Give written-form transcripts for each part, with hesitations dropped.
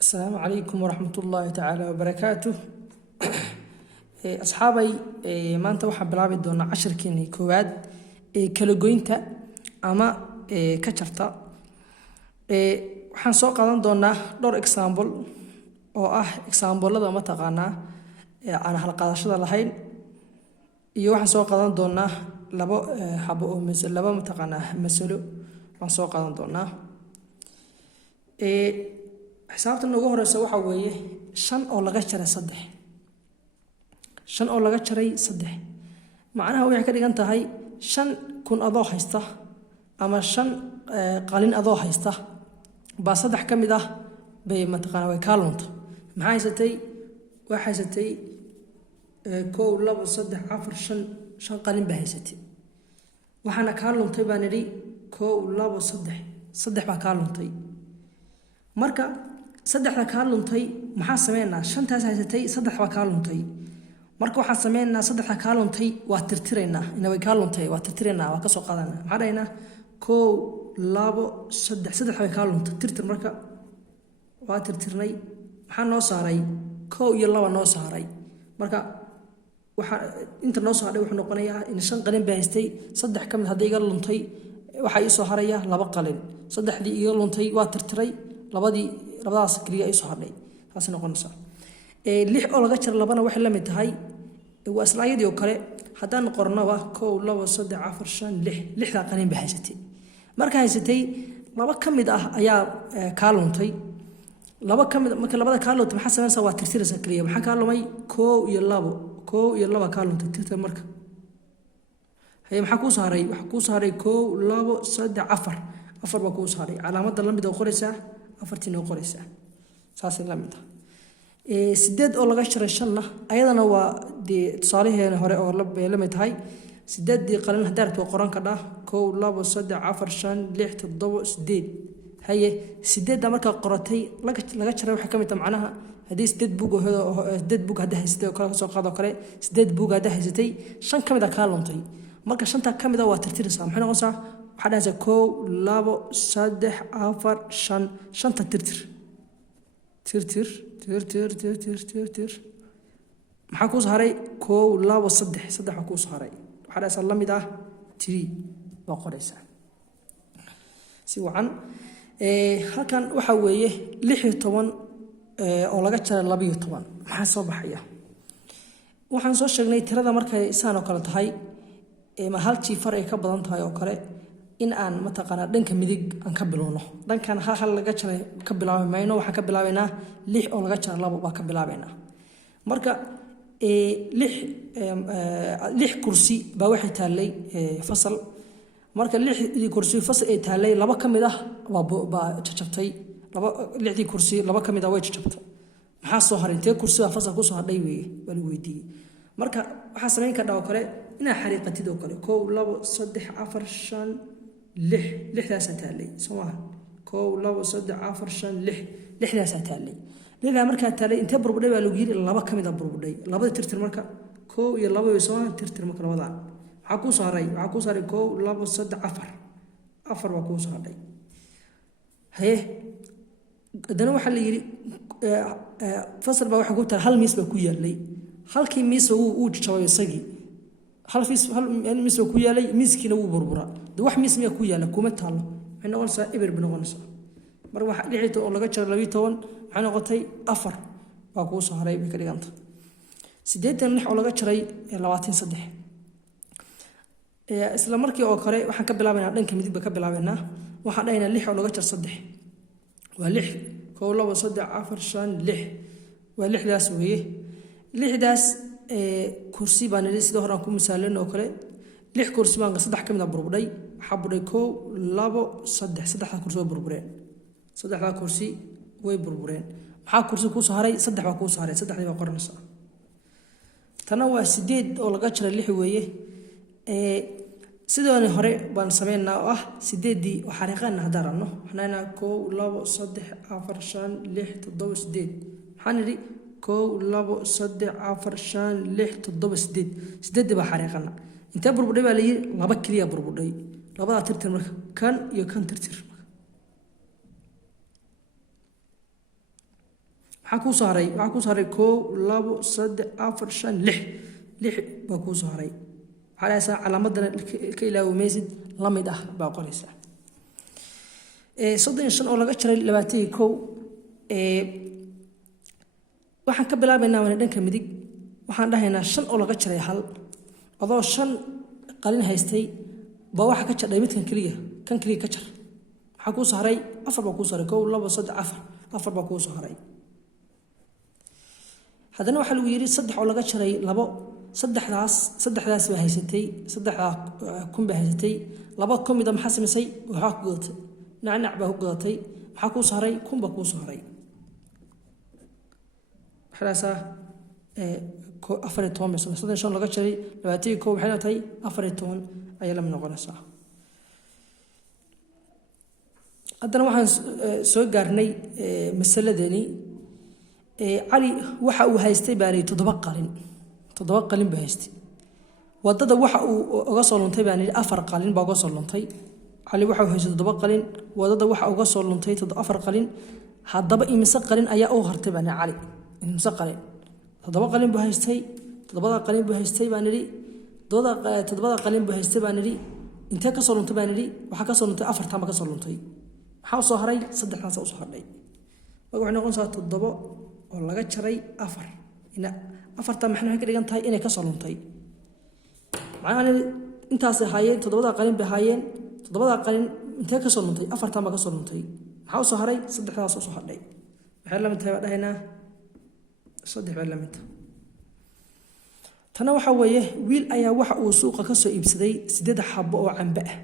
السلام عليكم ورحمة الله تعالى وبركاته. أصحابي ما أنت واحد بلعب دونا 10 كيني كواد kala goynta ama ka jarta waxaan soo qaadan doonaa dhowr example oo ah example-lada ma taqaanaa aan hal qaadashada lahayn iyo waxaan soo qaadan doonaa labo xabo oo laba ma taqaanaa mas'alo waan soo qaadan doonaa xisaabta ugu horeysa waxa weeye 5 oo laga jaray 3 5 oo laga jaray 3 macnaha waxay ka dhigan tahay 5 kun adoo haysta ama 5 qalin adoo haysta ba 3 kamid ah bay mataqaana way ka lunta maxay haysatay waxa haysatay 1 2 3 4 5 qalin ba haysatay waxana ka luntay baan idhi 1 2 3 ba ka luntay marka 3 ka luntay maxaa sameeynaa 5taas haysatay 3 ba ka luntay marka waxa sameeynaa 3 ka luntay waa tirtireynaa ina way ka luntay waa tirtireynaa waa ka soo qaadanaa maxaa dhaynaa 1 2 3 way ka luntay tirtir marka waa tirtirnay maxaa noo saaray 1 iyo 2 noo saaray marka waxa inta noo saaray wuxuu noqonayaa in 5 qalin baa haystay 3 kamid haday iga luntay waxa ii soo haraya 2 qalin 3dii iga luntay waa tirtiray labadaas kaliya ay soo hadhay taas noqonaysa 6 oo laga jar labana waxay la mid tahay waa islaayadii oo kale hadaan qornaba 1 2 3 4 5 6 lixda qalin ba haysatay marka haysatay laba kamid ah ayaa ka luntay laba kamid marka labada ka luntay maxaa sameynaysaa waa tirtiraysa kaliya maxaa ka lumay 1 iyo 2 ka luntay tirtir marka hay maxaa ku saaray waxa ku saaray 1 2 3 4 ba ku saaray calaamadda la mid oo qoraysa 4 oo qoraysa saas la mid ah 8 oo laga jaray 5 ayadana waa tusaalaheena hore oo la mid tahay 8 qalin hadarto qoran ka dhah 1 2 3 4 5 6 7 8 haye 8 marka qoratay laga jaray waxa kamid ah macnaha hadii 8 buug oo 8 buug hada haysatay oo kala soo qaado kale 8 buug hada haysatay 5 kamid ah ka luntay marka 5ta kamid ah waa tirtiraysaa maxay noqonaysaa waxa dhahaysa 1 2 3 4 5 5ta tirtir maxaa ku saaray 1 2 3 ku saaray waxa dhaysan la mid ah 3 waa qoraysa si wacan halkan waxa weeye 16 oo laga jaray 12 maxaa soo baxaya waxaan soo sheegnay tirada markay isaan oo kale tahay ma hal jiifar ay ka badan tahay oo kale in aan mataqaana dhanka midig aan ka bilowno dhankan hal laga jaray ka bilaabayno waxa ka bilaabaynaa 6 oo laga jaray 2 baa ka bilaabaynaa marka 6 kursi baa waxay taalay fasal marka 6 kursi fasal ay taalay 2 kamid ah baa jajabtay 6 kursi 2 kamid ah way jajabtay maxaa soo haray intee kursi baa fasal ku soo hadhay weeye wali weydii marka waxa sameyn ka dhaw kale ina xariiqatid oo kale 1 2 3 4 5 6 taalay Soomaa 1 2 3 4 5 6 taalay lila marka taalay inta burbudhay baa lagu yiri laba kamid ah burbudhay labada tirtir marka 1 iyo 2 way Soomaa tirtir marka labada waxa ku saaray 1 2 3 4 waa ku saaray haye hadana waxa la yiri fasal baa waxa ku tar hal miis baa ku yaalay halkii miis uu jabay isagii hal miis ku yaalay miiskiina wuu burbura wax miis miya ku yaala kuma taalo waxay noqonaysaa ibir binoqonaysaa mar waxa dhixito oo laga jaray 12 waxay noqotay 4 waa ku soo haray ka dhiganta 8 oo laga jaray 23 isla markii oo kale waxaan ka bilaabaynaa dhanka midig ba ka bilaabaynaa waxa dhaynaa 6 oo laga jaray 3 waa 6 1 2 3 4 5 6 waa 6daas weeye 6daas kursi baan sidoo hore aan ku misaalin oo kale 6 kursi baan 3 kamid ah burbudhay waxa burbudhay 1 2 3 kursi burbureen 3 kursi way burbureen maxaa kursi ku soo haray 3 baa ku soo haray 3 baa qoranaysa tana waa 8 oo laga jaray 6 weeye sidoo hore baan sameeynaa oo ah 8dii waxa xariiqana hadarano waxaana 1 2 3 4 5 6 7 8 xaniri 1 2 3 4 5 6 7 8 baa xariiqana inta burbudhay baa la yiri laba kaliya burbudhay labada tirtir marka kan iyo kan tirtir waxaa kuu saaray 1 2 3 4 5 6 6 baa kuu saaray waxaa lahaysaa calaamadana ka ilaawi maysid la mid ah baa qoraysaa 35 oo laga jaray 21 waxaan ka bilaabaynaa wana dhanka midig waxaan dhahaynaa 5 oo laga jaray 1 adoo 5 qalin haystay ba waxa ka jadhay midkan kaliya kan kaliya ka jar waxa ku saaray 4 baa ku saaray 1 2 3 4 baa ku saaray hadana waxa lagu yiri 3 oo laga jaray 2 saddexdaas baa haysatay kun baa haysatay 2 kumid ah maxaa sameysay waxa ku godatay nacnac baa ku godatay waxa ku saaray kun baa ku saaray xalaasa 14 meesha 35 laga jaray 21 waxay tahay 14 ayaa la noqonaysaa haddana waxaan soo gaarnay masaladeeni cali waxa uu haystay baanay 7 qalin baa haystay wadada waxa uu uga soo luntay baanay 4 qalin baa uga soo luntay cali waxa uu haystay 7 qalin wadada waxa uga soo luntay 4 qalin haddaba imise qalin ayaa u hartay baanay cali imise qalin 7 qalin buu haystay 7 qalin buu haystay baanay 7 qalin buu haystay baanay intee ka soo luntay baanay waxa ka soo luntay 4 tamba ka soo luntay maxaa soo haray 3 soo haray waxay noqonaysaa 7 oo laga jaray 4 ina 4 maxay ka dhigan tahay inay ka soo luntay macnaheedu intaas hayeen 7 qalin bay hayeen 7 qalin intee ka soo luntay 4 tamba ka soo luntay maxaa soo haray 3 soo haray waxay la mid tahay dhahaynaa 3 baa la mid tana waxa weeye wiil ayaa waxa uu suuqa ka soo iibsaday 8 xabbo oo cambe ah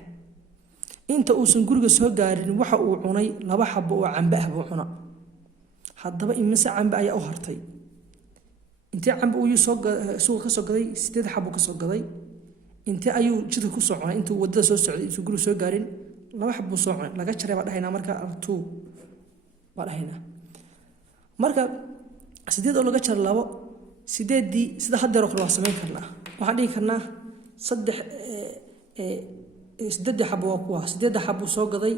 inta uusan guriga soo gaarin waxa uu cunay 2 xabbo oo cambe ah buu cuna haddaba imise cambe ayaa u hartay intee cambe uu suuqa ka soo gaday 8 xabbo ka soo gaday intee ayuu jidka ku soo cunay intuu wadada soo socday intuu guriga soo gaarin 2 xabbo soo cunay laga jaray baa dhahaynaa marka 2 baa dhahaynaa marka 8 oo laga jaray 2 8dii sida hadda kale waa sameyn karnaa waxaan dhigi karnaa 8 xabbo waa kuwa 8 xabbo soo gaday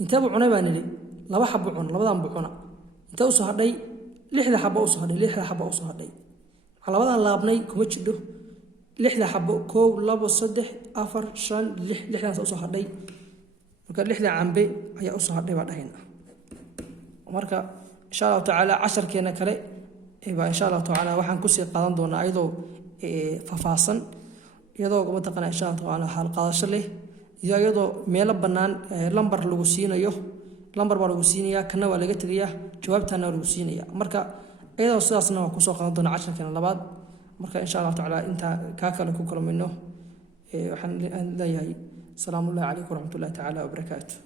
intee buu cunay baan niri 2 xabbo cun labadan buu cuna intee u soo hadhay 6 xabbo u soo hadhay 6 xabbo u soo hadhay labadan laabnay kuma jidho 6 xabbo 1 2 3 4 5 6 6daas u soo hadhay marka 6 cambe ayaa u soo hadhay baa dhahaynaa marka insha Allah taala casharkeena kale insha Allah taala waxaan ku sii qaadan doonaa ayadoo faahfaahsan iyadoo mataqana insha Allah taala hal qaadasho leh iyadoo meelo banaan lambar lagu siinayo lambar baa lagu siinayaa kana waa laga tagayaa jawaabtana waa lagu siinayaa marka iyadoo sidaasna waa ku soo qaadan doonaa casharkeena labaad marka insha Allah taala inta ka kale ku kulmayno waxaan leeyahay salaamu alaykum wa rahmatullahi taala wa barakaatuh